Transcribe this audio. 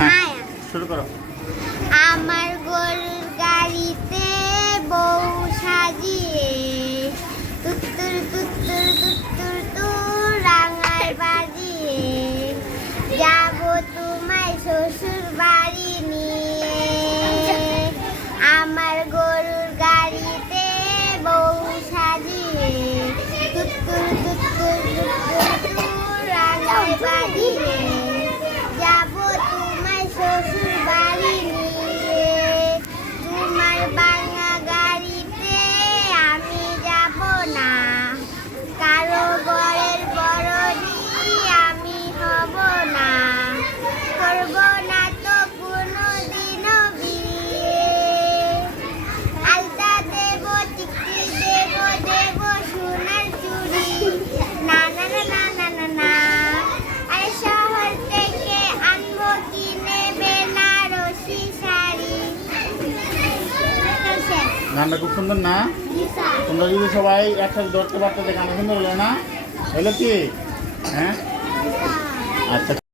হ্যাঁ শুরু করো। আমার গরুর গাড়িতে বউ সাজিয়ে তুত্তুর তুত্তুর তুত্তুর তুর রাঙায় বাজিয়ে যাব তোমায় শ্বশুর বাড়ি নিয়ে। আমার গরুর গাড়িতে বউ সাজিয়ে তুত্তুর তুত্তুর তুত্তুর তুর রাঙায় বাজিয়ে যাব তোমায় শ্বশুর বাড়ি নিয়ে। তোমার ভাঙা গাড়িতে আমি যাব না, কারো ঘরের বড়নি আমি হব না, করব না তো কোনোদিনও বিয়ে। আলতা দেব, টিকলি দেব, দেব সোনার চুড়ি, না না না না না না না। আরে শহর থেকে আনবো কিনে বেনারসি শাড়ি। গানটা খুব সুন্দর না? তোমরা যদি সবাই একসাথে ধরতে পারতো গানটা সুন্দর হলো না? হলো কি? হ্যাঁ, আচ্ছা।